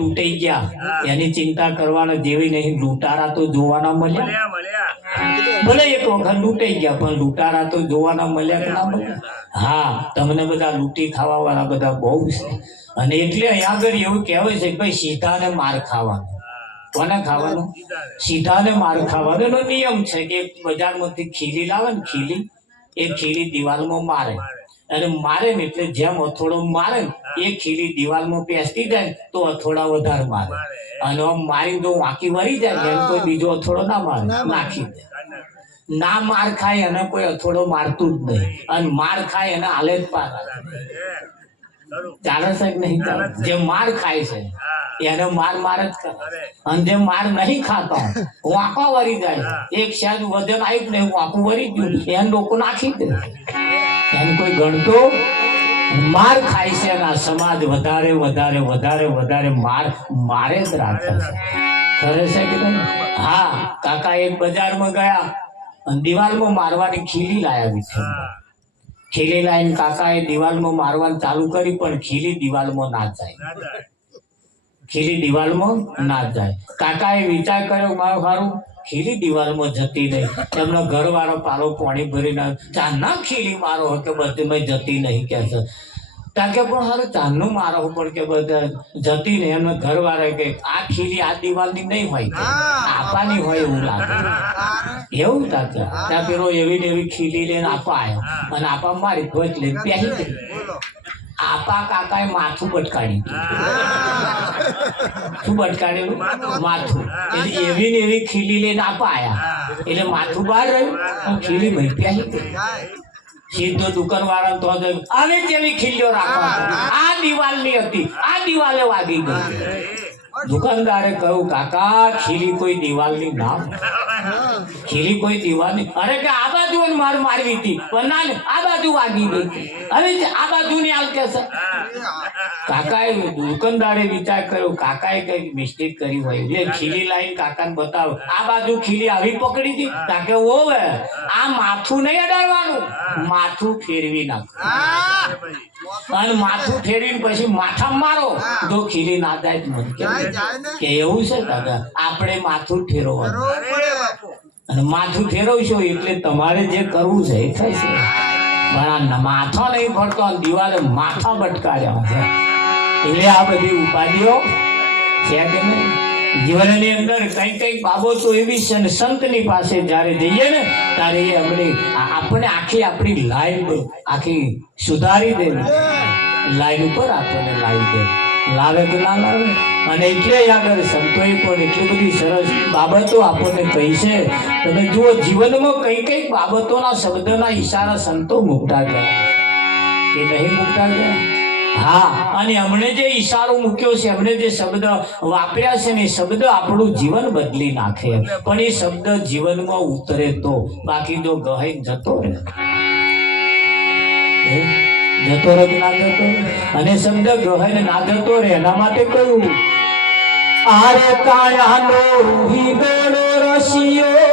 લૂંટાઈ ગયા એની ચિંતા કરવાના જેવી નહીં. લૂંટારા તો જોવાના મળ્યા. ભલે એક વખત લૂંટાઈ ગયા પણ લૂંટારા તો જોવાના મળ્યા કે ના મળ્યા? હા, તમને બધા લૂંટી ખાવા વાળા બધા બહુ છે. અને એટલે અહીંયા આગળ એવું કહેવાય છે કે ભાઈ સીધાને માર ખાવાનો. કોને ખાવાનો? સીધાને માર ખાવાનો. એનો નિયમ છે કે બજારમાંથી ખીલી લાવે ને, ખીલી, એ ખીલી દિવાલમાં મારે. અને મારે ને એટલે જેમ અથોડો મારે ને એ ખીલી દિવાલમાં પેસતી જાય તો અથોડા વધારે મારે. અને આમ મારી જો વાંકી વળી જાય એમ કોઈ બીજો અથોડો ના મારે, નાખી દે. ના માર ખાય એને કોઈ અથોડો મારતું જ નહીં. અને માર ખાય એને હાલે જ પાર. ચાલે છે કે નહીં ચાલે? જે માર ખાય છે એને માર જ કરે. અને જે માર નહીં ખાતો વાંકો વળી જાય, એક શાયદ વજન આવ્યું ને વાંકું વળી ગયું એને લોકો નાખી દે. એને કોઈ ગણતો માર ખાય છે અને સમાજ વધારે વધારે વધારે વધારે મારે જ રાખે છે. ખરે છે કે નહીં? હા, કાકા એક બજારમાં ગયા અને દિવાલમાં મારવાની ખીલી લાયા છે. ખીલી લાઈને કાકાએ દિવાલમાં મારવાનું ચાલુ કરી પણ ખીલી દિવાલમાં ના જાય. ખીલી દિવાલમાં ના જાય. કાકાએ વિચાર કર્યો મારો સારું ખીલી દિવાલમાં જતી નહીં. એમનો ઘરવાળો પાલો પાણી ભરીને ચાંદના ખીલી મારો કે બધી જતી નહીં કે છે. કારણ કે પણ સારું ચાંદનું મારો પણ કે બધા જતી નહીં. એમનો ઘરવાળા કે આ ખીલી આ દિવાલની નહીં હોય, આપાની હોય એવું લાગે. એવું કાકા ત્યાં પેલો એવી ને એવી ખીલી લઈને આપા આવ્યો અને આપા મારી ધોઈ લઈને પહેરી ગઈ. આપા કાકાએ માથું બટકાડી. શું બટકાડેલું? માથું. એટલે એવી ને એવી ખીલી લઈને આપા આવ્યા એટલે માથું બહાર રહ્યું અને ખીલી ભાઈ પહેરી ગઈ. સીધો દુકાન વાળા તો આવી જેવી ખીલીઓ રાખવા, આ દિવાલની હતી, આ દિવાલે વાગી ગઈ. દુકાનદારે કહ્યું કાકા ખીલી કોઈ દિવાલની ના, ખીલી કોઈ દિવાલની. અરે કે આ બાજુ માર મારવી હતી પણ ના ને આ બાજુ વાગી ગઈ. હવે આ બાજુ ની હાલ કે છે. કાકાએ દુકાનદારે વિચાર કર્યો કાકાએ કઈક મિસ્ટેક કરી હોય એટલે ખીલી લાઈન કાકાને બતાવો આ બાજુ ખીલી આવી પકડી હતી. કાકે ઓવે આ માથું નહીં અડાડવાનું, માથું ફેરવી નાખો અને માથું ફેરવીને પછી માથા મારો જો ખીલી ના જાય કે એવું છે કાકા આપણે માથું ફેરવવાનું. અને માથું ફેરવશો એટલે તમારે જે કરવું છે એ થશે. માથા નહીં ફરતો દિવાલે માથા બટકાર્યા છે. એટલે આ બધી ઉપાધિઓ છે કે નહીં જીવનની અંદર કઈ કઈ બાબતો એવી છે ને સંતની પાસે જયારે જઈએ ને ત્યારે એ આપણે આખી આપણી લાઈન આખી સુધારી દે. લાઈન ઉપર આપણને લાવી દે. લાવે કે ના લાવે. અને એટલે આગળ સંતોએ પણ એટલી બધી સરસ બાબતો આપણને કહી છે. તમે જુઓ જીવનમાં કઈ કઈ બાબતોના શબ્દના ઈશારા સંતો મૂકતા ગયા કે નહીં મૂકતા ગયા? હા, અને એમણે જે ઈશારો મૂક્યો છે, એમણે જે શબ્દ વાપર્યા છે ને એ શબ્દ આપણું જીવન બદલી નાખે. પણ એ શબ્દ જીવનમાં ઉતરે તો, બાકી જો ગહી જતો રહે જતો રહે ના જતો. અને શબ્દ ગ્રહણ ના જતો રહે એના માટે કહ્યું આરે કાયાનો હિગડો રશિયો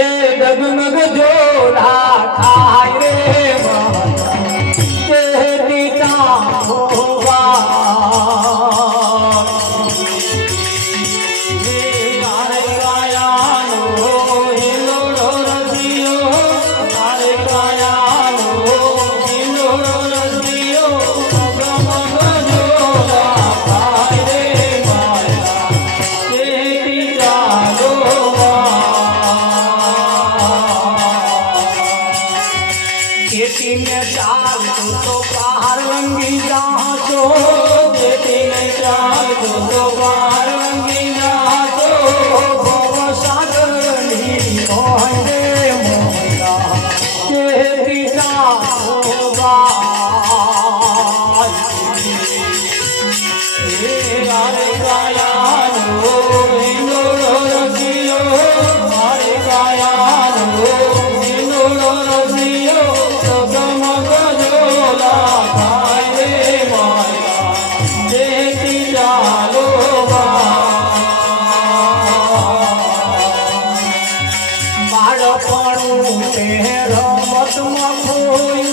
એ ડગમગ જોડા ખાય રે દીતા હોવા રમતમાં ખોયું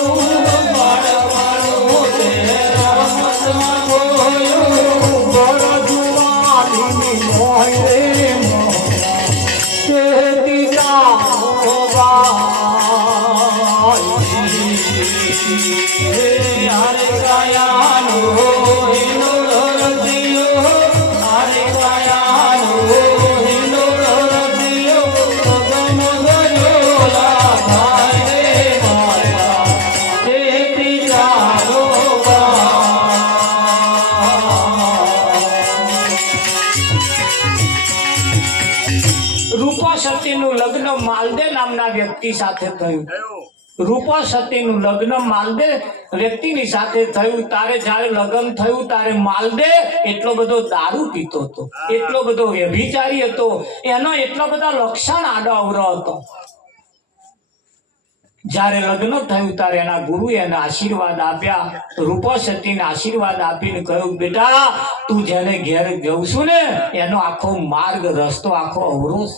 રૂપસતીનું લગ્ન માલદે નામના વ્યક્તિ સાથે થયું. રૂપસતીનું લગ્ન માલદે વ્યક્તિની સાથે થયું. તારે જ્યારે લગ્ન થયું ત્યારે માલદે એટલો બધો દારૂ પીતો હતો, એટલો બધો વ્યભિચારી હતો, એનો એટલો બધા લક્ષણ આડો અવરો હતો. જ્યારે લગ્ન થયું ત્યારે એના ગુરુએ એને આશીર્વાદ આપ્યા. રૂપસતીને આશીર્વાદ આપીને કહ્યું, બેટા તું જેને ઘેર જઉં છું ને એનો આખો માર્ગ રસ્તો આખો અવરોધ,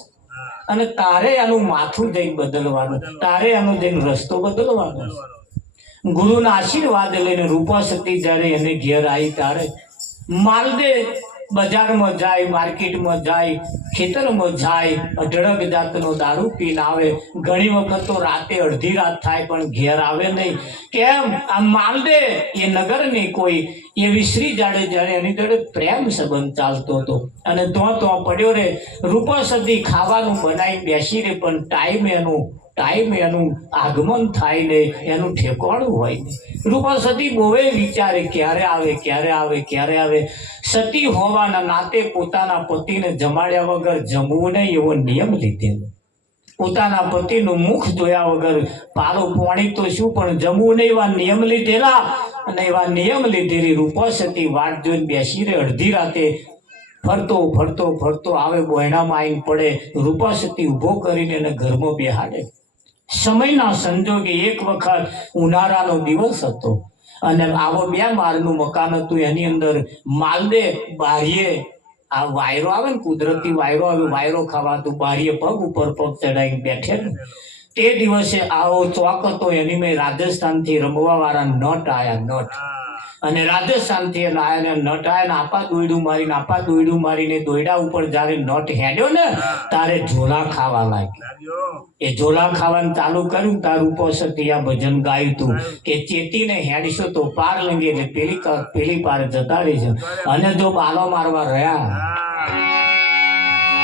અને તારે એનું માથું જઈને બદલવાનું, તારે એનો જઈને રસ્તો બદલવાનો. ગુરુના આશીર્વાદ લઈને રૂપસતી જ્યારે એને ઘેર આવી ત્યારે માલદે બજારમાં જાય, માર્કેટમાં જાય, ખેતરમાં જાય, અઢળક જાતનો દારૂ પીને આવે. ઘણી વખત તો રાતે અડધી રાત થાય પણ ઘેર આવે નહીં. કેમ? આ માલદે એ નગરની કોઈ એવી સ્ત્રી જાડે જ્યારે એની જોડે પ્રેમ સંબંધ ચાલતો હતો, અને તો પડ્યો રે. રૂપસતી ખાવાનું બનાવી બેસી રે પણ ટાઈમ એનું આગમન થાય ને એનું ઠેકાણું હોય ને. રૂપસતી બહુએ વિચારે ક્યારે આવે, ક્યારે આવે, ક્યારે આવે. સતી હોવાના નાતે પોતાના પતિને જમાડ્યા વગર જમવું નહીં એવો નિયમ લીધેલો. પોતાના પતિનું મુખ જોયા વગર પાલો પાણી તો શું પણ જમવું નહીં એવા નિયમ લીધેલા. અને એવા નિયમ લીધેલી રૂપસતી વાટ જોઈને બેસી રહે. અડધી રાતે ફરતો આવે, બોયણામાં આવીને પડે. રૂપસતી ઊભો કરીને એને ઘરમાં બેહાડે. સમયના સંજોગે એક વખત ઉનાળાનો દિવસ હતો અને આવો 2 માળનું મકાન હતું. એની અંદર માલદે બારીએ આ વાયરો આવે ને, કુદરતી વાયરો આવે, વાયરો ખાવાતું બારીએ પગ ઉપર પગ ચડાવીને બેઠેલું. તે દિવસે આવો ચોક હતો. એની મેં રાજસ્થાનથી રમવા વાળા નટ આયા, નટ. અને રાજસ્થાનથી આયા નટ આયા, આપા દોયડું મારીને દોયડા ઉપર જયારે નટ હેડ્યો ને તારે ઝોલા ખાવા લાગ્યો. એ ઝોલા ખાવાનું ચાલુ કર્યું. તાર રૂપસતી આ ભજન ગાયું તું કે ચેતીને હેડશો તો પાર લંગી એટલે પેલી પાર જતા રહીશું, અને જો બાલો મારવા રહ્યા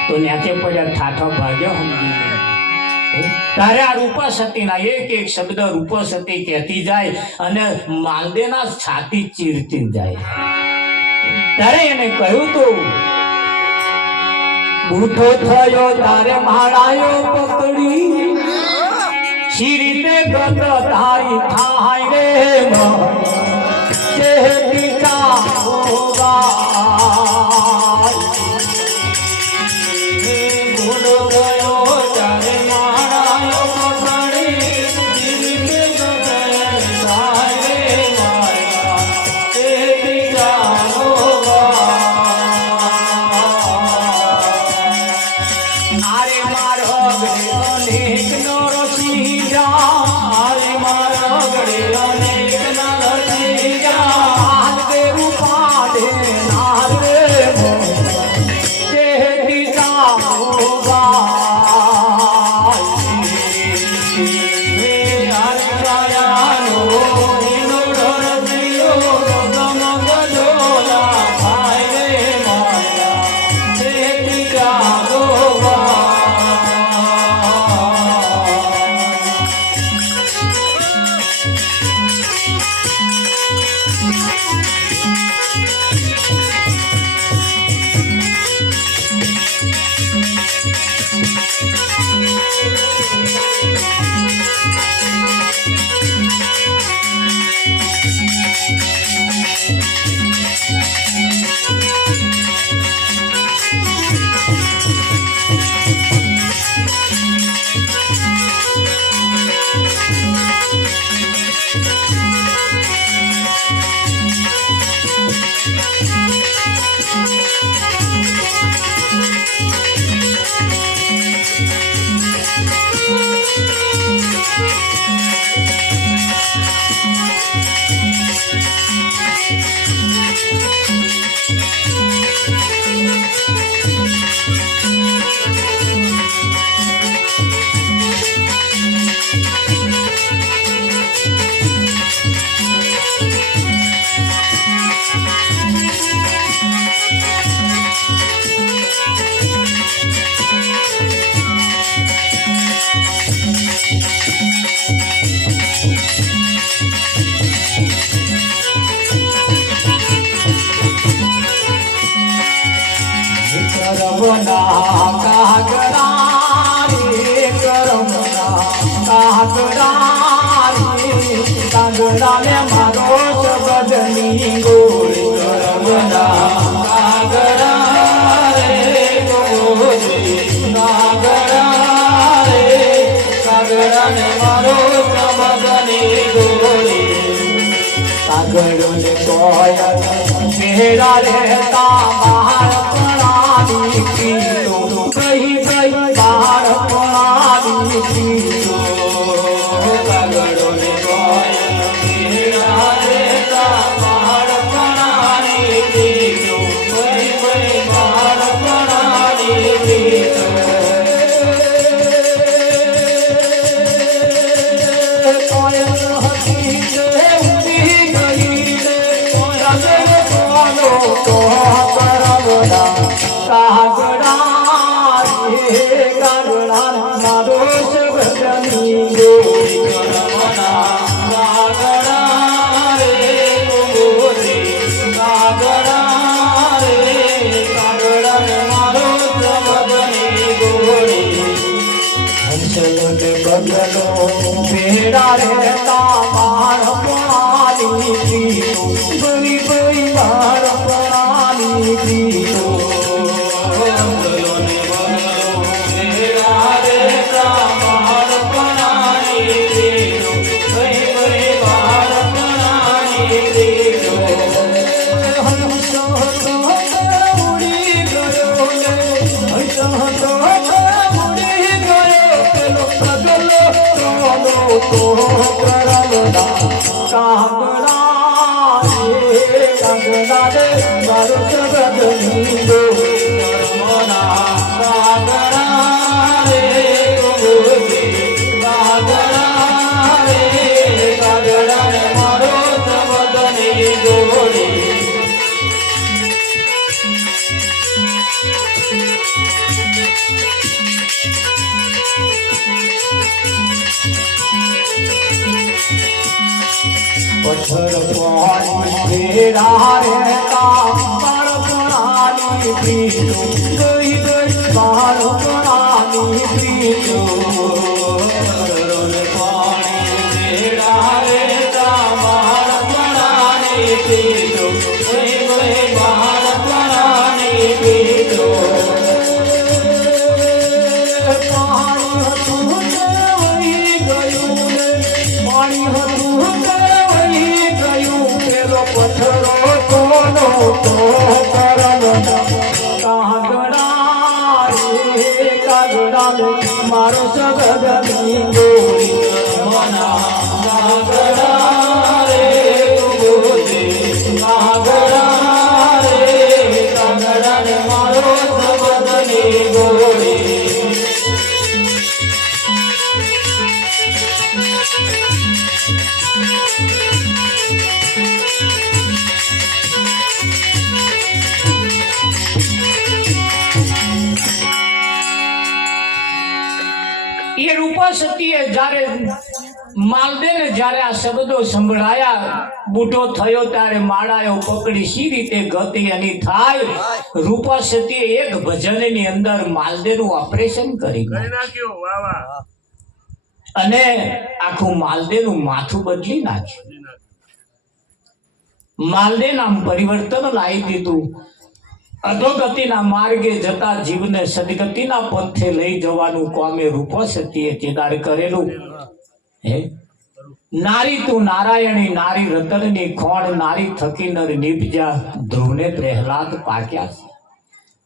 તો ન્યાતે પડ્યા ઠાઠો ભાગ્યો સમજી. ત્યારે આ રૂપસતીના એક શબ્દ રૂપસતી કહેતી જાય અને માલદેના છાતી ચીરતી જાય. ત્યારે એને કહ્યું તું, બૂઠો થયો તારે માળાયો પકડી, શીરીને ગત તારી થાય રે ચેતી ચાહોગા. કાગડા કાગડાને મારો શબ્દની ગોળી કરમના કાગડા રે ગોળી કાગડા રે કાગડાને મારો શબ્દની ગોળી કાગડોને કોયલ મેરા રહેતા બહાર પણાની પીલો કઈ કઈ બહાર પણાની પીલો કાગડોને કોયલ મેરા રહેતા બહાર પણાની પીલો કઈ કઈ બહાર પણાની પીલો કોયલ હતી તે ઉડી ગઈ રે કોયલ કોનો તો પરવડા કાગડા રે કાગડા મારો શબ્દની ગોળી કરમના કાગડા રે ગોળી કાગડા રે કાગડાને મારો શબ્દની ગોળી હંસલો ને બગલો ભેડા રહેતા માર પાણી પીતો ગઈ ગઈ માર પાણી પીતો હંસલો ને બગલો ભેડા રહેતા માર પાણી પીતો ગઈ ગઈ માર પાણી પીતો હંસો હતો ઉડી ગયો ને હંસો હતો ઉડી ગયો પેલો પગલો રોલો તો કરમના કાગડા રે કાગડા રે મારો શબ્દની ગોળી કરમના કાગડા રે ગોળી કાગડા રે કાગડાને મારો શબ્દની ગોળી પથ્થર પાણી ભેડા રહેતા બાળ પણાની પીતો ગઈ ગઈ બાળ પણાની પીતો પથ્થર પાણી ભેડા રહેતા બાળ પણાની પીતો ગઈ ગઈ બાળ પણાની પીતો પાણી હતું તે વહી ગયું ને પાણી હતું તે વહી ગયું પેલો પથ્થરો કોનો તો કરમના કાગડા રે કાગડાને મારો શબ્દની ગોળી કરમના કાગડા રે ગોળી કાગડા રે કાગડાને મારો શબ્દની ગોળી એ રૂપા સતીએ જ્યારે માલદેને જ્યારે આ શબ્દો સંભળાયા બુઢો થયો ત્યારે માળાયો પકડી સી રીતે ગતિ એની થાય રૂપા સતીએ એક ભજનની અંદર માલદેનું ઓપરેશન કરી નાખ્યું વાહ વાહ અને આખું માલદેનું માથું બદલી નાખ્યું માલદેના પરિવર્તન લાવી દીધું અધોગતિના માર્ગે જતા જીવને સદગતિના પંથે લઈ જવાનું કામે રૂપા સતીએ કેદાર કરેલું હે નારી તું નારાયણી નારી રતનની ખોણ નારી થકી નર નિપજા ધ્રુવને પ્રહલાદ પાક્યા છે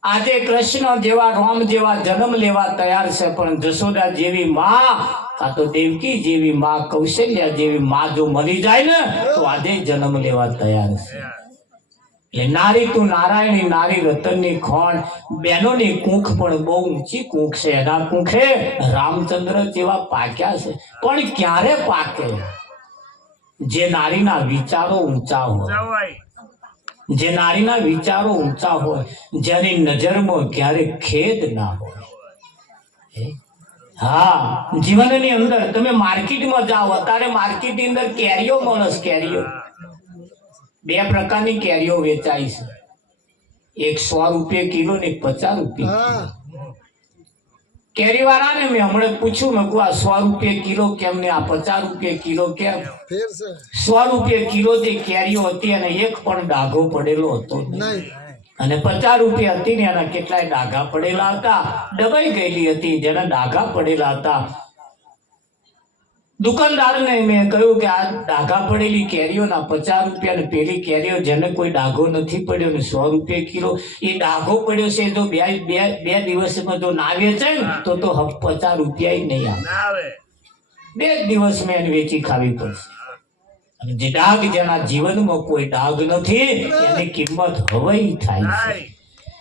આજે કૃષ્ણ જેવા રામ જેવા જન્મ લેવા તૈયાર છે પણ જશોદા જેવી માં આ તો દેવકી જેવી માં કૌશલ્યા જેવી માં જો મરી જાય ને તો આજે જન્મ લેવા તૈયાર છે એટલે નારી તું નારાયણી નારી રતનની ખોણ બહેનોની કુંખ પણ બહુ ઊંચી કુંખ છે એના કુંખે રામચંદ્ર જેવા પાક્યા છે પણ ક્યારે પાકે જે નારીના વિચારો ઊંચા હોય જે નારીના વિચારો ઊંચા હોય જેની નજરમાં ક્યારે ખેદ ના હોય હા જીવનની અંદર તમે માર્કેટમાં જાઓ અત્યારે માર્કેટની અંદર કેરીઓ મળે કેરીઓ બે પ્રકારની કેરીઓ વેચાય છે એક 100 રૂપિયા કિલો ને 50 રૂપિયા કેરીવાળાને મેં હમણાં પૂછ્યું, મેં કહું આ 100 રૂપિયા કિલો કેમ ને આ 50 રૂપિયા કિલો કેમ? 100 રૂપિયા કિલો જે કેરીઓ હતી અને એક પણ ડાઘો પડેલો હતો નહીં, અને 50 રૂપિયા હતી ને એના કેટલાય ડાઘા પડેલા હતા. દબાઈ ગયેલી હતી જેના ડાઘા પડેલા હતા. દુકાનદારને મેં કહ્યું કે આ ડાઘા પડેલી કેરીઓના 50 રૂપિયા ને પેલી કેરીઓ જેને કોઈ ડાઘો નથી પડ્યો ને 100 રૂપિયા કિલો. એ ડાઘો પડ્યો છે તો બે દિવસમાં જો ના વેચાય ને તો 50 રૂપિયા નહીં આવે. 2 દિવસમાં એને વેચી ખાવી પડશે. અને જે ડાઘ જેના જીવનમાં કોઈ ડાઘ નથી એની કિંમત હવે થાય છે.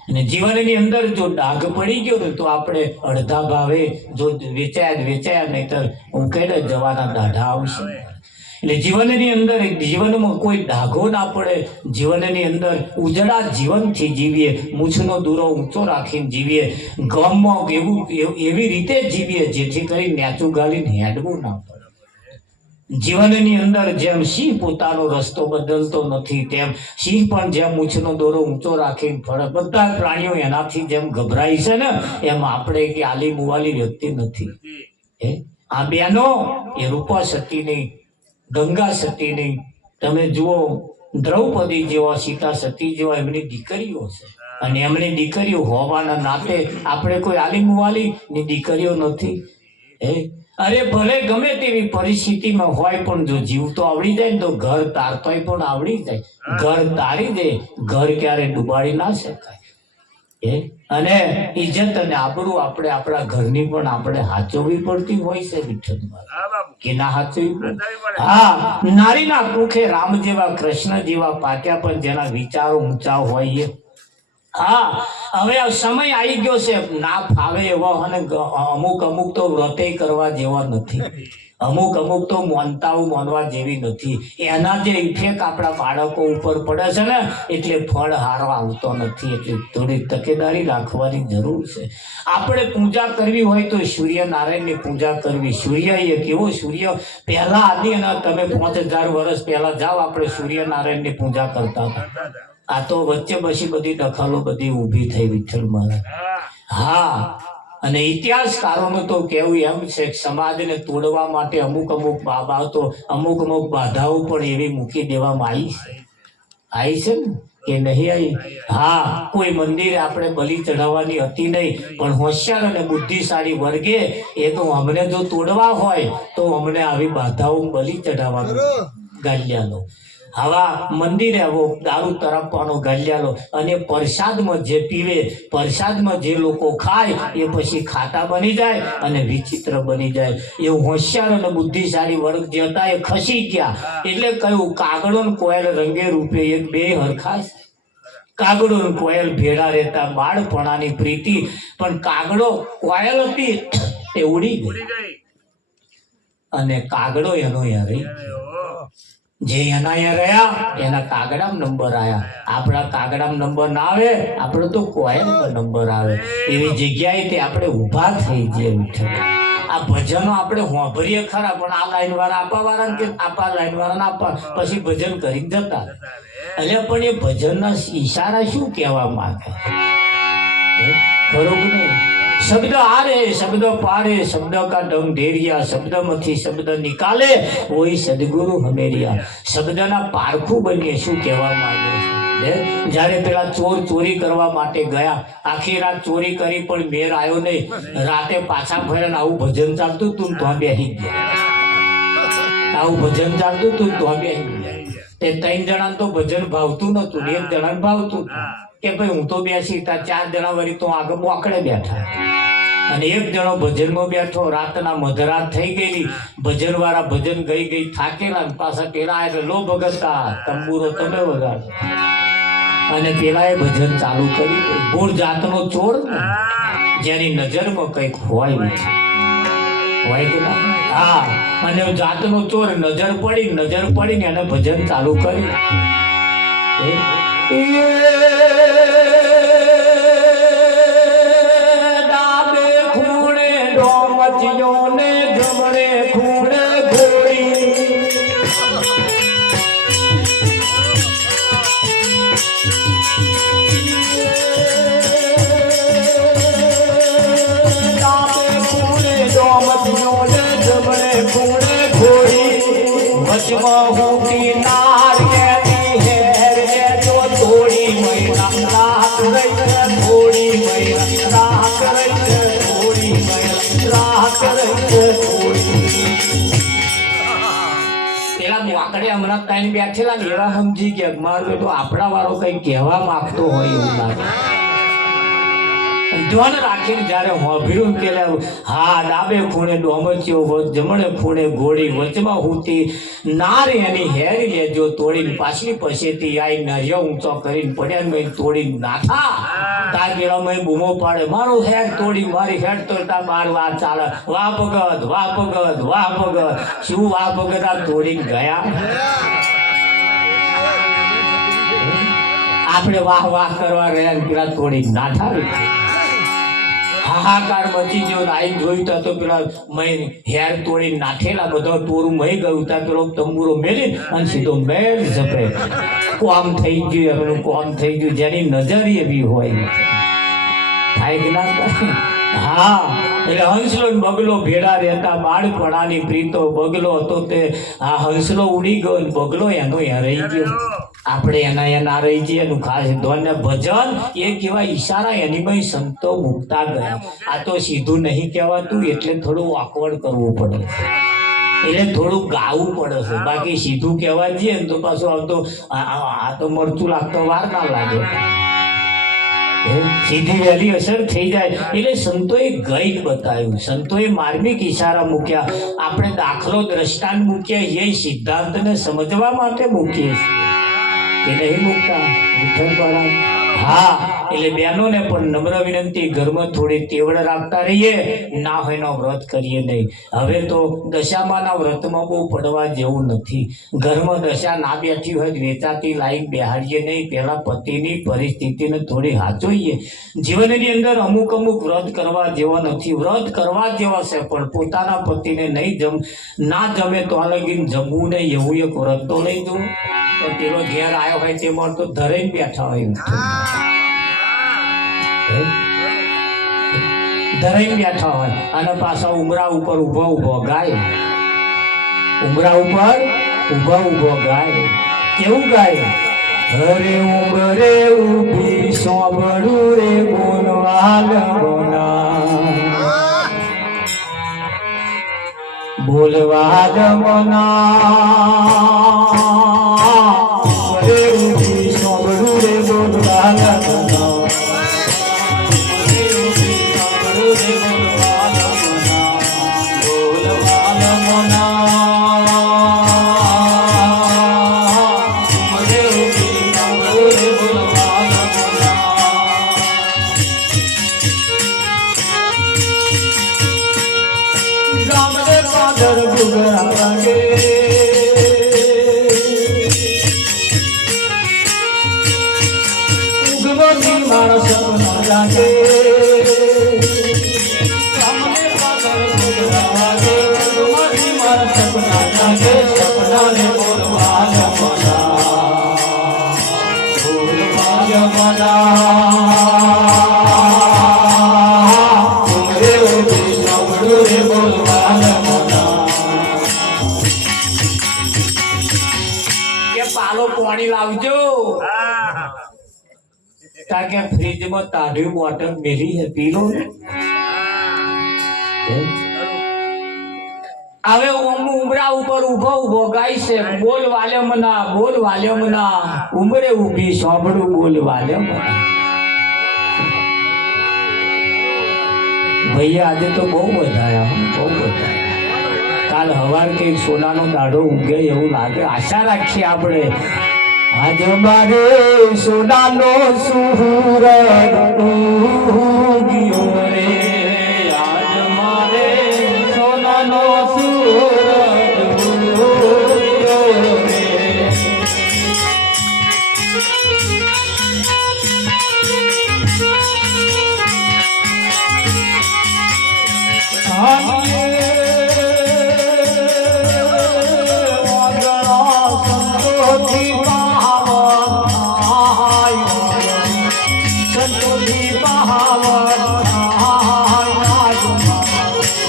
અને જીવનની અંદર જો ડાઘ પડી ગયો ને તો આપણે અડધા ભાવે જો વેચાયા નહીતર ઉકેડે જવાના દાઢા આવશે. એટલે જીવનની અંદર જીવનમાં કોઈ ડાઘો ના પડે. જીવનની અંદર ઉજળા જીવનથી જીવીએ, મૂછનો દૂરો ઊંચો રાખીને જીવીએ, ગામમાં એવી રીતે જીવીએ જેથી કરી નેચું ગાલીને હેડવું ના પડે. જીવનની અંદર જેમ સિંહ પોતાનો રસ્તો બદલતો નથી તેમ સિંહ પણ જેમ મૂછનો દોરો ઊંચો રાખીને ફરે. બધા પ્રાણીઓ એનાથી જેમ ગભરાય છે ને એમ આપણે કે આલી મુવાલી વ્યક્તિ નથી. આ બેનો એ રૂપા સતી નહીં, ગંગા સતી નહીં. તમે જુઓ દ્રૌપદી જેવા, સીતા સતી જેવા એમની દીકરીઓ છે, અને એમની દીકરીઓ હોવાના નાતે આપણે કોઈ આલી મુવાલી ની દીકરીઓ નથી. અરે ભલે ગમે તેવી પરિસ્થિતિમાં હોય પણ જો જીવતો આવડી જાય ને તો ઘર તારતોય પણ આવડી જાય. ઘર તારી દે, ઘર ક્યારે ડુબાડી ના શકાય. અને ઇજ્જત અને આબરૂ આપણે આપણા ઘરની પણ આપણે હાચવવી પડતી હોય છે વિઠ્ઠલમાં, કે ના હાચવવી પડે? હા, નારીના કુખે રામ જેવા કૃષ્ણ જેવા પાક્યા પણ જેના વિચારો ઊંચા હોય એ. હા, હવે આ સમય આવી ગયો છે ના ફાવે એવો, અને અમુક તો વ્રતે કરવા જેવા નથી, અમુક તો માનવા જેવી નથી. એના જે ઇફેક્ટ આપણા બાળકો ઉપર પડે છે ને એટલે ફળ હારો આવતો નથી. એટલે થોડી તકેદારી રાખવાની જરૂર છે. આપણે પૂજા કરવી હોય તો સૂર્યનારાયણની પૂજા કરવી. સૂર્ય એ કેવો સૂર્ય પહેલા આદિ, અને તમે 5000 વર્ષ પહેલા જાઓ આપણે સૂર્યનારાયણની પૂજા કરતા હતા. આ તો વચ્ચે પછી બધી દખલો બધી ઊભી થઈ વિઠ્ઠલ મહારાજ. હા, અને ઇતિહાસકારોનું તો કેવું એમ છે કે સમાજને તોડવા માટે અમુક બાબતો, અમુક બાધાઓ પણ એવી મૂકી દેવામાં આવી છે ને કે નહીં આવી? હા, કોઈ મંદિરે આપણે બલિ ચઢાવવાની હતી નહીં, પણ હોશિયાર અને બુદ્ધિશાળી વર્ગે એ તો અમને જો તોડવા હોય તો અમને આવી બાધાઓ બલિ ચઢાવવાનું ગાલ્યાલો. હવા મંદિરે આવો દારૂ તરફવાનો ગાલ્યાલો, અને પ્રસાદમાં જે પીવે, પ્રસાદમાં જે લોકો ખાય એ પછી ખાતા બની જાય અને વિચિત્ર બની જાય. એવું હોશિયાર અને બુદ્ધિશાળી વર્ગ જે હતા એ ખસી ગયા. એટલે કહ્યું કાગડો ને કોયલ રંગે રૂપે એક બે હરખા. કાગડો ને કોયલ ભેળા રહેતા બાળપણાની પ્રીતિ, પણ કાગડો કોયલ હતી એ ઉડી ગઈ અને કાગડો એનો યાર જે એના રહ્યા એના કાગડામાં નંબર આવ્યા. આપણા કાગડામાં નંબર ના આવે, આપણે તો કોયલમાં નંબર આવે. એવી જગ્યાએ તે આપણે ઊભા થઈ જઈએ વિઠ્ઠલ. આ ભજનો આપણે હોંભરીએ ખરા, પણ આ લાઈન વાળા આપા વાળા કે આપા લાઈન વાળા આપા પછી ભજન કરી જતા. એટલે પણ એ ભજનના ઈશારા શું કહેવા માંગે ખરું નહીં? શબ્દ આરે શબ્દ પારે, શબ્દ કા ડંગ ઢેરિયા, શબ્દ મથી શબ્દ નિકાલે ઓય સદગુરુ હમેરિયા. શબ્દના પારખું બનીએ શું કહેવા માંગે છે? જયારે પેલા ચોર ચોરી કરવા માટે ગયા, આખી રાત ચોરી કરી પણ મેર આવ્યો નહીં. રાતે પાછા ફર્યા, આવું ભજન ચાલતું તું તો બેસી ગયા. આવું ભજન ચાલતું તું તો બેસી ગયા. તે 3 જણા તો ભજન ભાવતું નતું, 1 જણાને ભાવતું કે ભાઈ હું તો બેસી. 4 જણા વળી તો આગળ મોકળે બેઠા, અને 1 જણો ભજનમાં બેઠો. રાતના મધરાત થઈ ગયેલી, ભજન વાળા ભજન ગઈ થાકેલા, પાછા પેલા એટલે લો ભગતા તંબુરો તમે વગાડ, અને પેલા એ ભજન ચાલુ કરી. મૂળ જાતનો ચોર જેની નજરમાં કઈક હોય કે ના? હા, અને જાતનો ચોર નજર પડી ને એને ભજન ચાલુ કર્યું. ડાબે ખૂણે ડોમચીઓ ને જમણે ખૂણે ઘોડી, ડાબે વચમાં હુતી નાર એની હેર લેજો થોડી મહિના રાખ રહી થોડી મહિના રાખ રહી થોડી મહિના રાખ રહી થોડી. પેલા વાકડે હમણાં કઈ બેઠેલા ને એવા સમજી ગયા મારો બેટો આપણા વાળો કઈ કહેવા માંગતો હોય એવું લાગે. ધ્યાન રાખીને જયારે હોભર્યું પેલા હા ડાબે ખૂણે ડોમચ્યો જમણે ખૂણે ઘોડી વચમાં હુતી નાર એની હેરી લેજો તોડીને પાછલી પછેથી આઈ નરિયો ઊંચો કરીને પડ્યા મેં તોડીને નાખા તાર પેલા મેં બૂમો પાડે મારું હેર તોડી મારી હેર તોડતા બાર વાર ચાલે વાહ ભગત વાહ ભગત વાહ ભગત શું વાહ ભગત આ તોડીને ગયા. આપણે વાહ વાહ કરવા રહ્યા પેલા તોડીને નાઠાવી હાહાકાર મચી ગયો. આઈ જોઈતા તો પેલા મેં હેર તોડી નાખેલા બધા તોરું મહી ગયું ત્યાં પેલો તંબુરો મેલી અને સીધો મેલ ઝપે કોમ થઈ ગયું એમનું કોમ થઈ ગયું. જેની નજર એવી હોય થાય કે ના થાય. હા એટલે હંસલો ને બગલો ભેડા રહેતા બાળપણાની પ્રીતો બગલો હતો તે આ હંસલો ઉડી ગયો ને બગલો એનો રહી ગયો. આપણે એના રહી જઈએ એનું ખાસ ધોને ભજન એ કેવા ઈશારા એની સંતો મૂકતા ગયા. આ તો સીધું નહીં કહેવાતું એટલે થોડું ઓકવર્ડ કરવું પડે એટલે થોડું ગાવું પડે છે. બાકી સીધું કહેવા જઈએ ને તો પાછું આવતો આ તો મરતું લાગતો વાર ના લાગે સીધી વહેલી અસર થઈ જાય. એટલે સંતોએ ગઈ બતાવ્યું સંતોએ માર્મિક ઈશારા મૂક્યા. આપણે દાખલો દ્રષ્ટાંત મૂક્યા એ સિદ્ધાંતને સમજવા માટે મૂકીએ છીએ કે નહીં મૂકતા વિઠ્ઠલ. હા એટલે બહેનોને પણ નમ્ર વિનંતી ઘરમાં થોડી તેવડ રાખતા રહીએ ના હોય નો વ્રત કરીએ નહીં. હવે તો દશામાના વ્રતમાં બહુ પડવા જેવું નથી. ઘરમાં દશા ના બેઠી હોય વેચાતી લાઈક બેહાડીએ નહીં. પહેલા પતિની પરિસ્થિતિને થોડી હાચોઈએ. જીવનની અંદર અમુક વ્રત કરવા જેવા નથી. વ્રત કરવા જેવા છે પણ પોતાના પતિને નહીં ના જમે તો લગીને જમવું નહીં એવું એક વ્રત તો લઈ દઉં તો પેલો ઘેર આવ્યો હોય તે મળતો ધરેને બેઠા હોય ધરાઈ બેઠા હોય અને પાછા ઉમરા ઉપર ઉભો ગાય. ઉમરા ઉપર ઉભો ગાય. કેવું ગાય? હરે ઉમરે ઉભી સોંભળું રે બોલવાલ મના બોલવાલ મના હરે ઉભી સોંભળું રે બોલવાલ મના પાણી લાવજો કારણ કે ફ્રીજમાં તાઢી બોટલ મેલી હતી હવે ઉમરા ઉપર ઉભો ગાય છે બોલ વાલ્યો મના ઉમરે ઉભી સાંભળું બોલ વાલ્યો મના. ભૈયા આજે તો બહુ બધા કાલ હવાર કઈ સોનાનો દાડો ઉગે એવું લાગે. આશા રાખીએ આપણે આજ મારે સોનાનો સુહૂરત ઉગ્યો રે. આજ મારે સોનાનો સુહૂરત ઉગ્યો રે.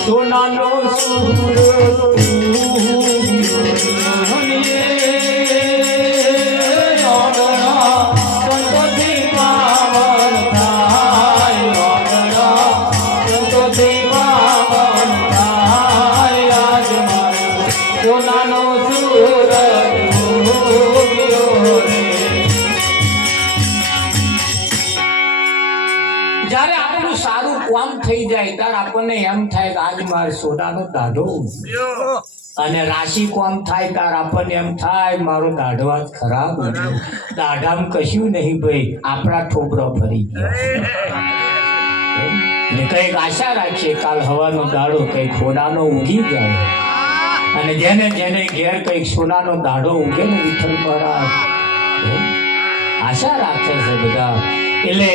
સોનાનો સુર જ્યારે આપણું સારું કામ થઈ જાય ત્યારે આપણને એમ થાય કે આજ મારે સોનાનો દાઢો અને રાશિ કોમ થાય ત્યારે આપણને એમ થાય મારો દાઢો આજ ખરાબ ઉગ્યો. દાઢામાં કશું નહીં ભાઈ, આપણા ઠોબરા ફરી ગયા. એટલે કઈક આશા રાખીએ કાલ હવાનો દાડો કઈક સોનાનો ઉગી જાય. અને જેને જેને ઘેર કઈક સોનાનો દાડો ઉગે ને વિઠ્ઠલ મહારાજ આશા રાખે છે બધા. એટલે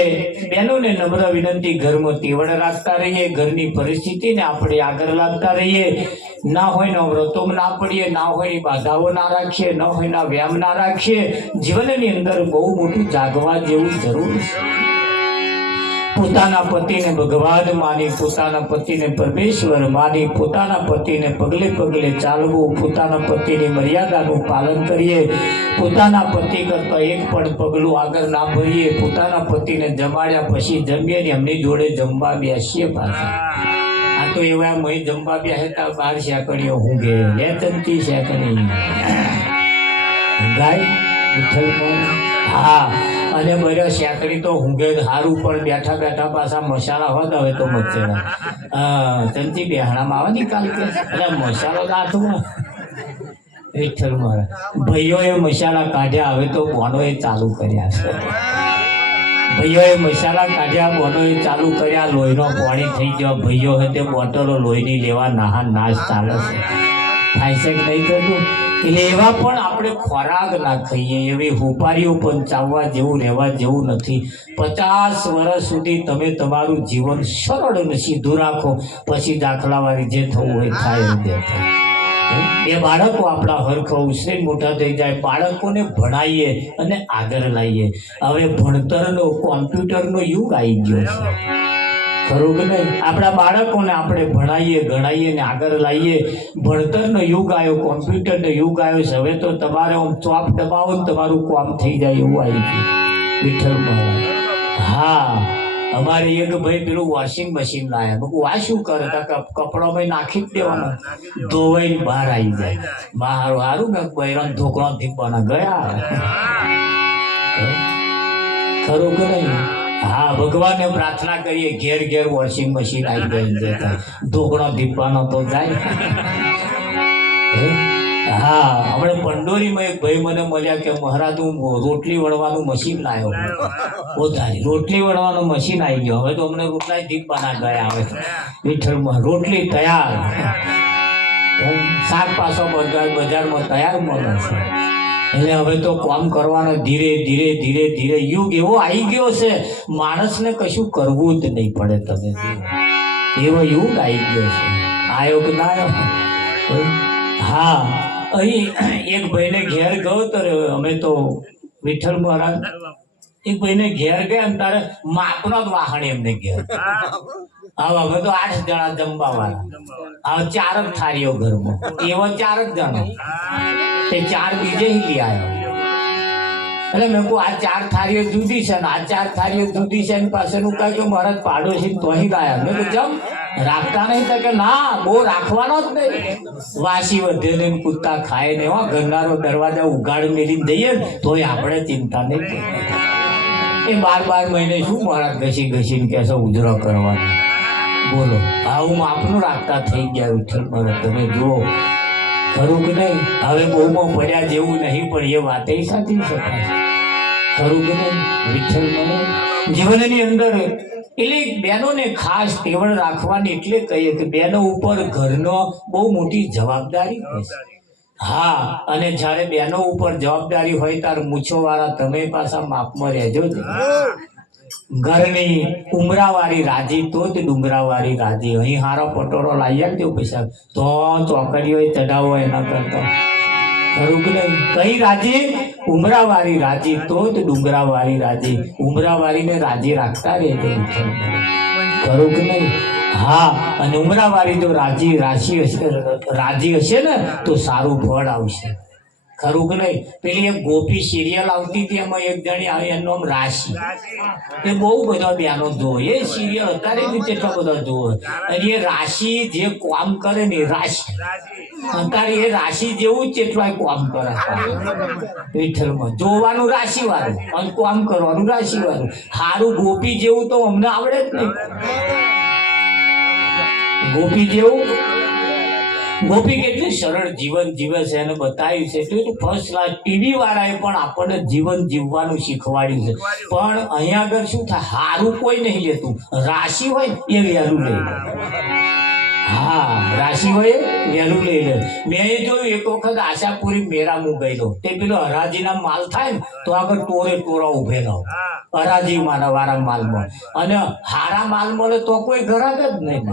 બહેનોને નમ્ર વિનંતી, ઘરમાં તેવડ રાખતા રહીએ, ઘરની પરિસ્થિતિને આપણે આગળ લાવતા રહીએ. ના હોય ને વ્રતો ના પડીએ, ના હોય બાધાઓ ના રાખીએ, ન હોય ના વ્યાયામ ના રાખીએ. જીવનની અંદર બહુ મોટું જાગવા જેવું જરૂર છે. પોતાના પતિને ભગવાન માની, પોતાના પતિને પરમેશ્વર માની, પોતાના પતિને પગલે પગલે ચાલવું, પોતાના પતિની મર્યાદાનું પાલન કરીએ, પોતાના પતિ કરતા એક પણ પગલું આગળ ના ભરીએ, પોતાના પતિને જમાડ્યા પછી જમીએ ને એમની જોડે જમવા બેસીએ પાછા. આ તો એવા મય જમવા બેસતા 12 સેકડીઓ ઊંઘે, લે ચમચી સેકડી ગાય વિઠ્ઠલ. હા, અને બધા સેકડી તો ઊંઘે સારું, પણ બેઠા બેઠા પાછા મસાલા હોત હવે તો મચેડા ચમચી બેહણામાં આવે નિકાલ કે એટલે મસાલો હાથમાં. વિઠ્ઠલ મારા ભાઈઓએ મસાલા કાઢ્યા, હવે તો બોનોએ ચાલુ કર્યા છે. ભાઈઓએ મસાલા કાઢ્યા, બોનોએ ચાલુ કર્યા. લોહીનો પાણી થઈ ગયો. ભાઈઓ હે તે બોટલો લોહીની લેવા નાશ ચાલે છે. થાય છે કે નહીં થતું? એટલે એવા પણ આપણે ખોરાક ના ખાઈએ, એવી હોપારીઓ પણ ચાવવા જેવું રહેવા જેવું નથી. 50 વર્ષ સુધી તમે તમારું જીવન સરળ અને સીધું રાખો, પછી દાખલાવાળી જે થવું હોય થાય. એ બાળકો આપણા હરખો ઉછરે મોટા થઈ જાય. બાળકોને ભણાવીએ અને આગળ લાવીએ. હવે ભણતરનો કોમ્પ્યુટરનો યુગ આવી ગયો છે, ખરું કે નહીં? આપણા બાળકોને આપણે ભણાવીએ ગણાવીએ ને આગળ લાવીએ. ભણતરનો યુગ આવ્યો, કોમ્પ્યુટરનો યુગ આવ્યો છે. હવે તો તમારે આમ ચોપ દબાવો ને તમારું કામ થઈ જાય એવું આવી ગયું. વિઠ્ઠલ મહારાજ હા, અમારે એક ભાઈ પેલું વોશિંગ મશીન લાયા. આ શું કરે? કપડામાં નાખી જ દેવાના, ધોવાઈ બહાર આવી જાય. મારું સારું ને બૈરાન ઢોકળા ધીપવાના ગયા. ખરું કે નહીં? હા, ભગવાનને પ્રાર્થના કરીએ ઘેર ઘેર વોશિંગ મશીન આવી જાય, ઢોકળો ધીપવાનો તો જાય. હા, આપણે પંડોરીમાં એક ભાઈ મને મળ્યા કે મહારાજ હું રોટલી વળવાનું મશીન લાવ્યો. પોતાની રોટલી વળવાનું મશીન આવી ગયો. હવે તો અમને રોટલા ધીપવાના ગયા. હવે વિઠ્ઠલમાં રોટલી તૈયાર, શાક પાછો બજારમાં તૈયાર મળે છે. એટલે હવે તો કામ કરવાનો ધીરે ધીરે ધીરે ધીરે યુગ એવો આવી ગયો છે, માણસને કશું કરવું જ નહીં પડે. તમે એવો યુગ આવી ગયો છે. આયો કે ના આવ્યો? હા, અહીં એક ભાઈને ઘેર ગયો તો અમે તો વિઠ્ઠલ મહારાજ એક ભાઈને ઘેર ગયા ને તારે માપનો જ વાહણ એમને ઘેર. હવે અમે તો 8 જણા જમવા વાળા. હવે 4 જ થાળીઓ ઘરમાં, એવા 4 જ જણા. તે 4 બીજે લઈ આવ્યો. એટલે મેં કહું આ 4 થાળીઓ જુદી છે ને આ 4 થાળીઓ જુદી છે. પાસેનું કહે કે મહારાજ પાડોશી તો અહીં લાયા. મેં કહ્યું જમ રાખતા નહીં? તો કે ના, બહુ રાખવાનો જ નહીં. વાસી વધે ને કૂદતા ખાય ને એવા ઘરનારો દરવાજા ઉગાડ મેળીને જઈએ ને તોય આપણે ચિંતા નહીં. એ 12 મહિને શું મહારાજ ઘસી ઘસીને કહેશો ઉજરો કરવાનો? બોલો, આવું આપનું રાખતા થઈ ગયા. વિઠ્ઠલ મહારાજ તમે જુઓ, ખરું કે નહીં? હવે બહુમાં પડ્યા જેવું નહીં, પણ એ વાત સાચી શકાય. ખરું કે નહીં? વિઠ્ઠલ મહારાજ જીવનની અંદર એટલે બહેનોને ખાસ તેવડ રાખવાની એટલે કહીએ કે બહેનો ઉપર ઘરનો બહુ મોટી જવાબદારી હોય છે. હા, અને જ્યારે બહેનો ઉપર જવાબદારી હોય ત્યારે મૂછોવાળા તમે પાછા માપમાં રહેજો. ઘરની ઉમરાવાળી રાજી તો જ ડુંગરાવાળી રાજી. અહીં હારો પટોળો લાવી આપજો પૈસા તો ચોકડીઓ ચઢાવો એના કરતા. ખરું કે નહીં? કઈ રાજી? ઉમરાવાળી રાજી તો જ ડુંગરાવાળી રાજી. ઉમરાવાળીને રાજી રાખતા રહેજો. ખરું કે નહીં? હા, અને ઉમરાવાળી જો રાજી હશે ને તો સારું ફળ આવશે. ખરું કે નહીં? પેલી એક ગોપી સિરિયલ આવતી હતી, એમાં એક જણી આવી, એનું નામ રાશિ. એ બહુ બધા બહેનો જોવે એ સિરિયલ, અત્યારે બી કેટલા બધા જોવે. અને એ રાશિ જે કામ કરે ને, રાશિ અત્યારે એ રાશિ જેવું જ કેટલાય કામ કરે વિઠ્ઠલમાં. જોવાનું રાશિ વાળું અને કામ કરવાનું રાશિ વાળું. સારું ગોપી જેવું તો અમને આવડે જ નહીં. ગોપી જેવું, ગોપી કેટલી સરળ જીવન જીવે છે એને બતાવ્યું છે. એટલું ફર્સ્ટ ક્લાસ. ટીવી વાળાએ પણ આપણને જીવન જીવવાનું શીખવાડ્યું છે. પણ અહીંયા આગળ શું થાય, સારું કોઈ નહીં લેતું. રાશિ હોય એ વહેલું લઈ લે. હા, રાશિ હોય વહેલું લઈ લે. મેં જોયું એક વખત આશાપુરી મેળામાં ગયેલો. તે પેલો હરાજીના માલ થાય ને તો આગળ ટોરે ટોરા ઉભેલા હરાજી વાળા માલમાં, અને હારા માલ મળે તો કોઈ ગ્રાહક જ નહીં.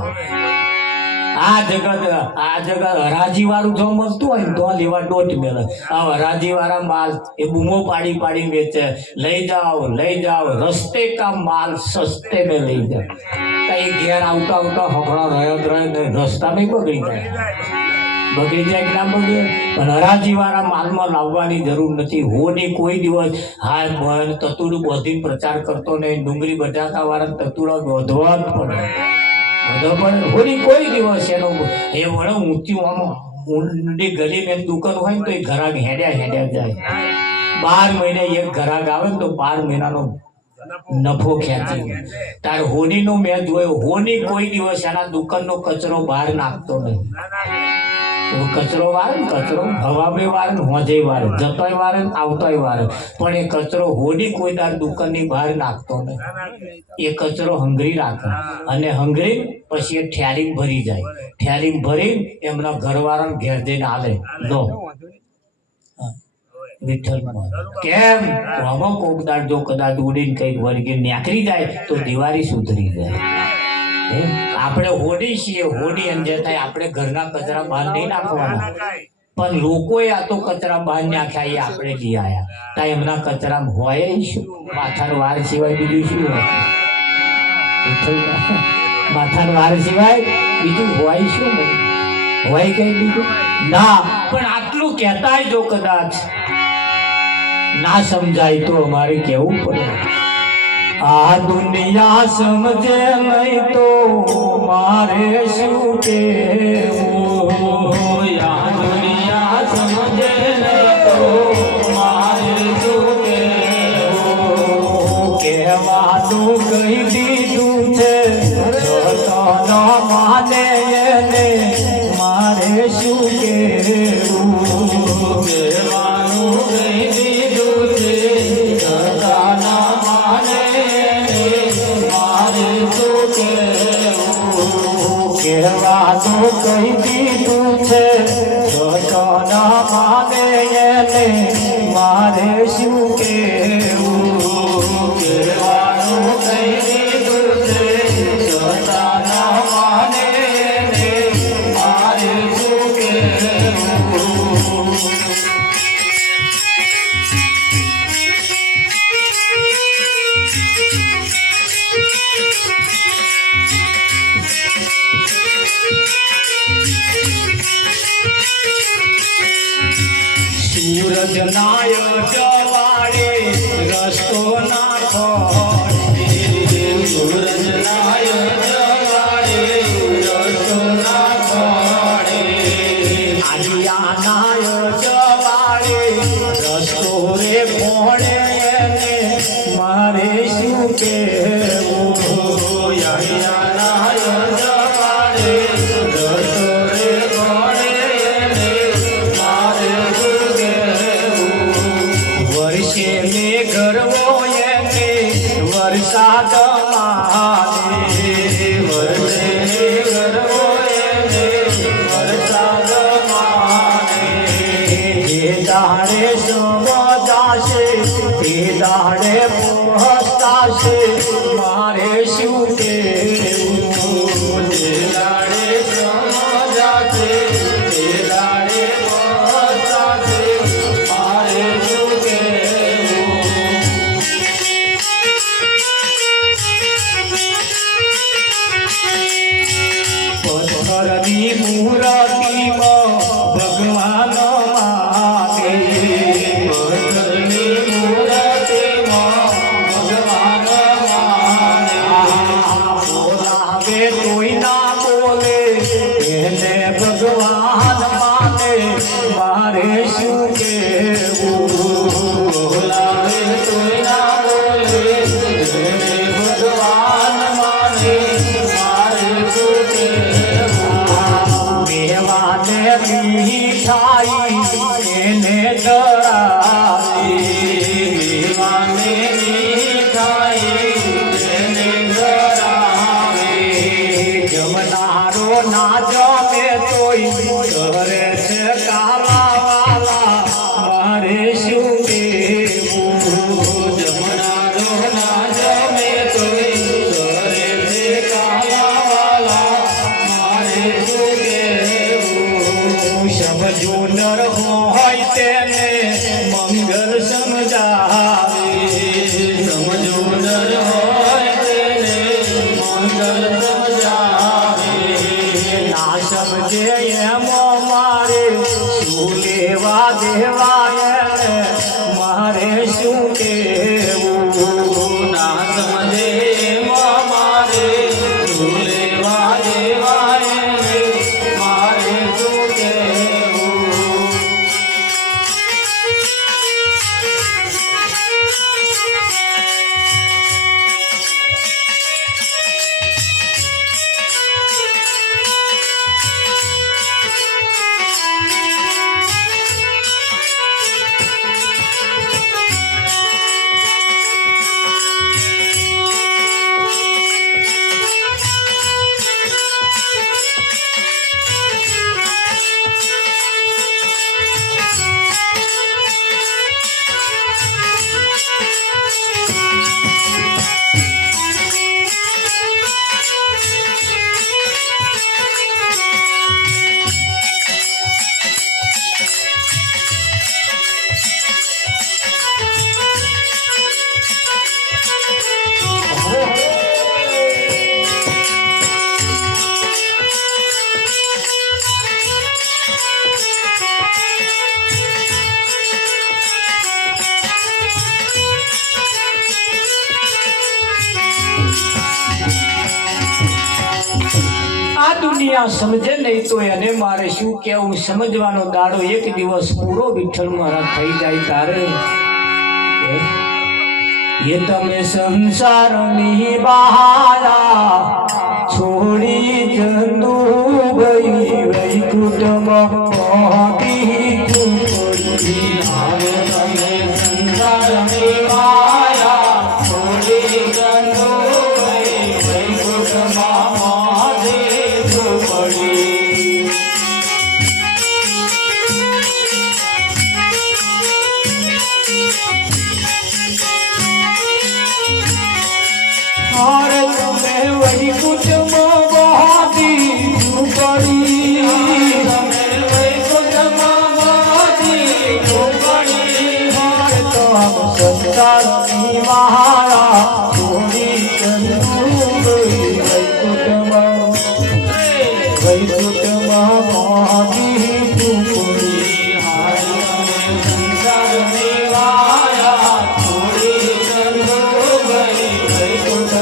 આ જગત હરાજી વાળું જો મળતું હોય ને તો લેવા દોઢ મેળે. આ હરાજી વાળા માલ એ બૂમો પાડી પાડી વેચે, લઈ જાઓ રસ્તે કા માલ સસ્તે में લઈ જાઓ. કઈ ઘેર આવતા હકડા રહે ને રસ્તા નહીં બગડી જાય કે ના બગડે. પણ હરાજી વાળા માલમાં લાવવાની જરૂર નથી. હોની કોઈ દિવસ હા તતુડું બોધીને પ્રચાર કરતો નહીં. ડુંગળી બટાકા વાળા તતુડા બોધવા જ પડે. હોળી કોઈ દિવસ એનો એ વડે ઊંચી આમાં ઊંડી ગલી મેં દુકાન હોય ને તો એ ઘરાક હેડ્યા જાય. 12 મહિને એક ઘરાક આવે ને તો 12 મહિનાનો નફો ખેંચી. તાર હોનીનો મેં જોયો, હોની કોઈ દિવસ એના દુકાનનો કચરો બહાર નાખતો નહીં. કચરો વારે ને, કચરો હવાબે વારે ને, હોજે વારે, જતોય વારે ને આવતોય વારે. પણ એ કચરો હોડી કોઈ તાર દુકાનની બહાર નાખતો નહીં. એ કચરો હંગરી રાખે, અને હંગરી પછી એ ઠેરીમાં ભરી જાય. ઠેરીમાં ભરી એમના ઘરવાળાને ઘેર જઈને હાલે, લો વિઠ્ઠલમાં. કેમ? આમાં કોક દાડ જો કદાચ ઉડીને કઈ વર્ગી નેકરી જાય તો દિવાળી સુધરી જાય. આપણે હોડી છીએ, હોડી અંજે થાય. આપણે ઘરના કચરા બહાર નહીં નાખવાના. પણ લોકોએ આ તો કચરા બહાર નાખ્યા, એ આપણે લઈ આવ્યા. તા એમના કચરા હોય શું? માથાનો વાર સિવાય બીજું શું હોય? માથાનો વાર સિવાય બીજું હોય શું? હોય કઈ બીજું ના. પણ આટલું કહેતા જો કદાચ ના સમજાય તો અમારે કેવું પડે. આ દુનિયા સમજે નહીં તો મારે શું કહેવું? આ દુનિયા સમજે નહીં તો મારે શું કહેવું? કહેવાનું કહી દીધું છે તો ન માને એને મારે શું કહેવું? કહેવાનું કહી દીધું છે કહેવાનું કહી દીધું છે તો ના માને એને મારે શું કહેવું? કહેવાનું કહી દીધું છે તો ના માને એને મારે શું કહેવું? સૂરજ નાય જવાડે રસ્તો ના ખોડે. સૂરજ નાય જવાડે રસ્તો ના ખોડે. આલિયા નાય જવાડે રસ્તો રે ખોડે. મારે શું કહેવું? આલિયા નાય જવાડે રસ્તો રે ખોડે. તોય ના બોલે એને ભગવાન માને મારે શું કેવું બોલાવે તોય ના બોલે એને ભગવાન માને મારે શું કેવું મેવાને મીઠાઈ એને ધરાવી મેવાને મીઠાઈ એને ધરાવી જમનારો ના જમે તોય કરે છે કાલાવાલા મારે શું કેવું જમનારો ના જમે તોય કરે છે કાલાવાલા મારે શું કેવું સમજો નર હોય તેને મંગલ સમજાવે સમજો નર હોય તેને મંગલ સમજાવે ના સમજે એમ મારે શું લેવા દેવાય મારે શું કેવું ના સમજે એમ મારે શું લેવા દેવાય મારે શું કેવું આ દુનિયા સમજે નહીં તો એને મારે શું કેવું સમજવાનો દાડો એક દિવસ પૂરો વિઠ્ઠલ મારા થઈ જાય તારે એ તમે સંસારની બહારા છોડી જંતુ ગઈ વૈકુંઠમાં પહોંચી ચૂકી હવે તમે સંસારની બહારા છોડી જંતુ ગઈ વૈકુંઠમાં और तुम्हें वही कुछ मोबादी पड़ी तुम्हें वही कुछ मोबादी पड़ी और तो अब संसार की महारा थोड़ी चंदू गई वही कुछ मोबादी पड़ी हाय संसार की महारा थोड़ी चंदू गई वही कुछ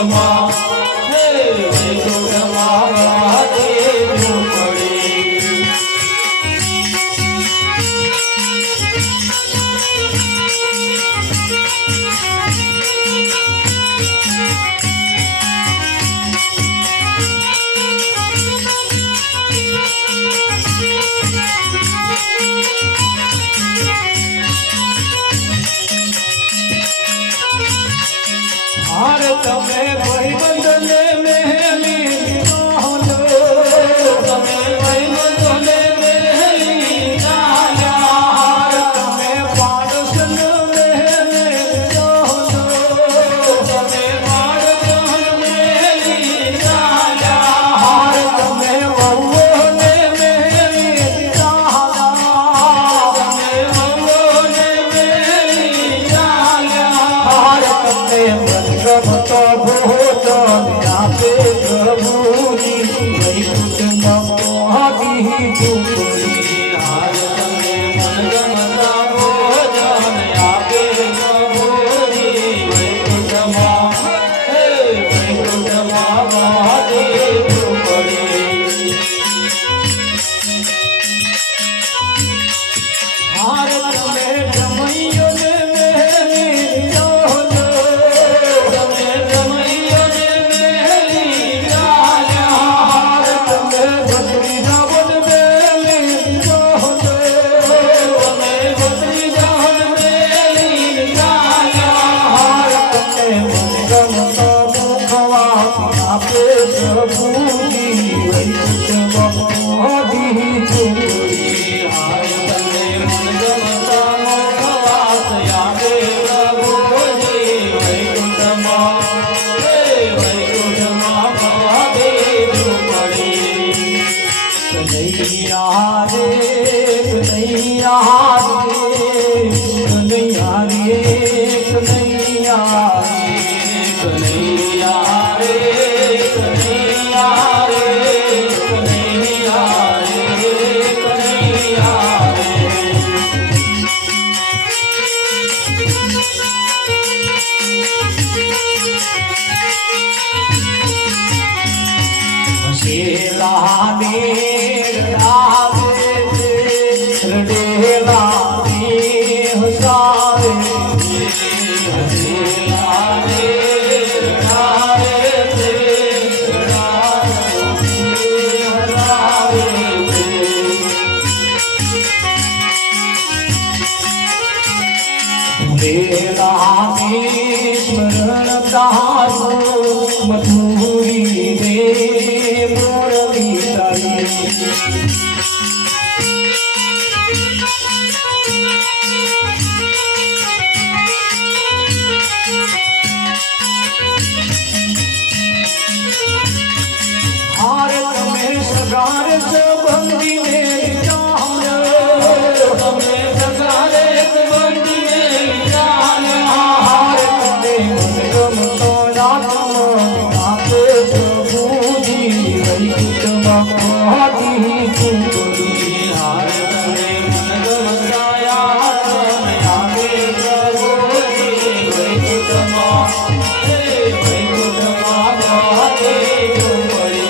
વૈકુંઠમાં હે વૈકુંઠમાં મહાદેવ પડે. હાર તમે ભાઈબંધને મેલી ચાલો, તમે ભાઈબંધને મેલી ચાલ્યા. હાર તમે પાડોશને મેલી ચાલો, તમે પાડોશને મેલી ચાલ્યા. હાર તમે વહુને મેલી ચાલ્યા, તમે વહુને મેલી ચાલ્યા. હાર તમે ભક્તો ભોજન આપે પ્રભુજી વૈકુંઠમાં મહાદેવ પડે. હાર તમે મનગમતા ભોજન આપે પ્રભુજી વૈકુંઠમાં હે વૈકુંઠમાં મહાદેવ પડે. હાર તમે જમૈયોને મેલી ચાલો, તમે જમૈયોને મેલી ચાલ્યા. હાર તમે ભત્રીજાઓને મેલી ચાલો, તમે ભત્રીજાઓને મેલી ચાલ્યા. હાર તમે મનગમતા મુખવા આપે પ્રભુજી વૈકુંઠમાં મહાદેવ પડે. હાર તમે મનગમતા મુખવા આપે પ્રભુજી વૈકુંઠમાં હે વૈકુંઠમાં મહાદેવ પડે. કનૈયા રે કનૈયા રે કનૈયા રે કનૈયા રે કનૈયા રે કનૈયા રે કનૈયા રે કનૈયા રે. હસેલા ને રડાવે છે, રડેલા ને હસાવે છે. હસેલા ને રડાવે છે, રડાવે છે. ભૂલેલા ને સ્મરણ તારો મધુરી રે મોરલી તારી. હાર તમે સગાર સંબંધીને ચાલો, તમે સગાર સંબંધીને ચાલ્યા. હાર તમે મનગમતો નામ આપે પ્રભુજી વૈકુંઠમાં મહાદેવ પડે. હાર તમે મનગમતા નામ આપે પ્રભુજી વૈકુંઠમાં હે વૈકુંઠમાં મહાદેવ પડે.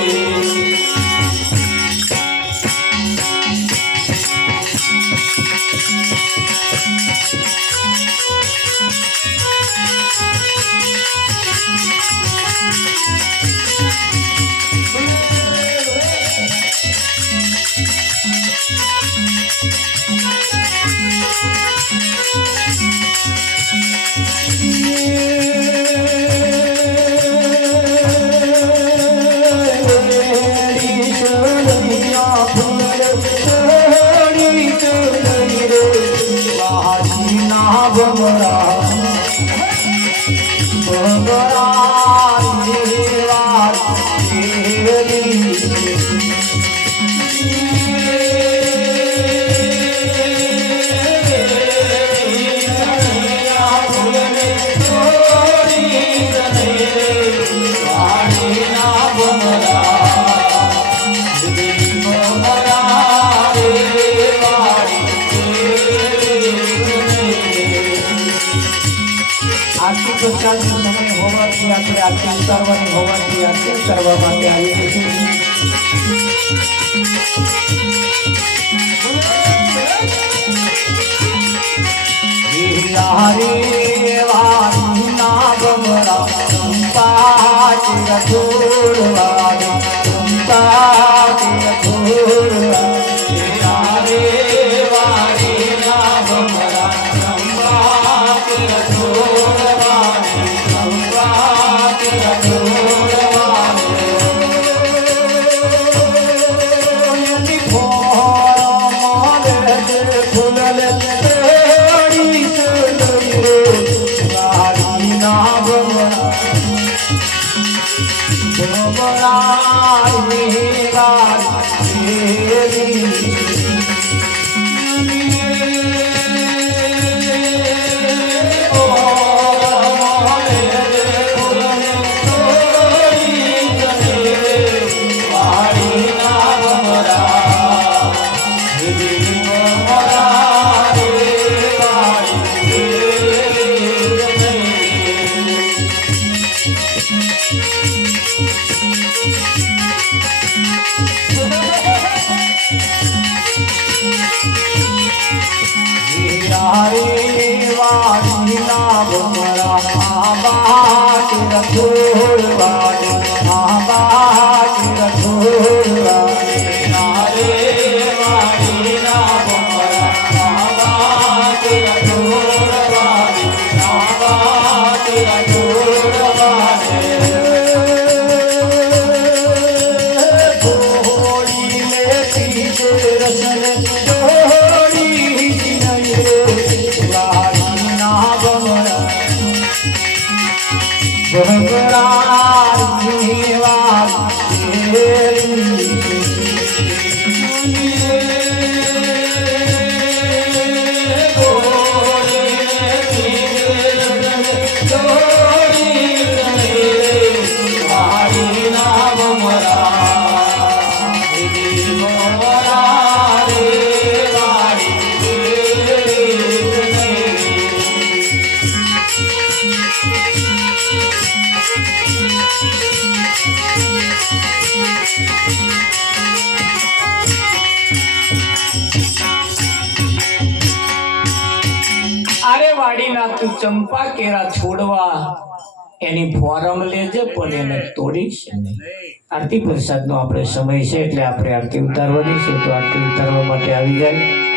આરતી ઉતારવાની હોવાથી આરતી કરવા માટે આવી રહી છે. હિયારે વારી ના ગમરા ચંપા ચિરચોરવારી ચંપા ચિરચોરવારી હિયારે વારી ના ગમરા ચંપા ચિરચોરવારી ચંપા ચિરચોરવારી યની ફોર મોરે ફૂલલે તું ચંપા કેરા છોડવા એની ફોરમ લેજે પણ એને તોડીશ નહીં. આરતી પ્રસાદ નો આપણે સમય છે એટલે આપણે આરતી ઉતારવાની છે, તો આરતી ઉતારવા માટે આવી જાય.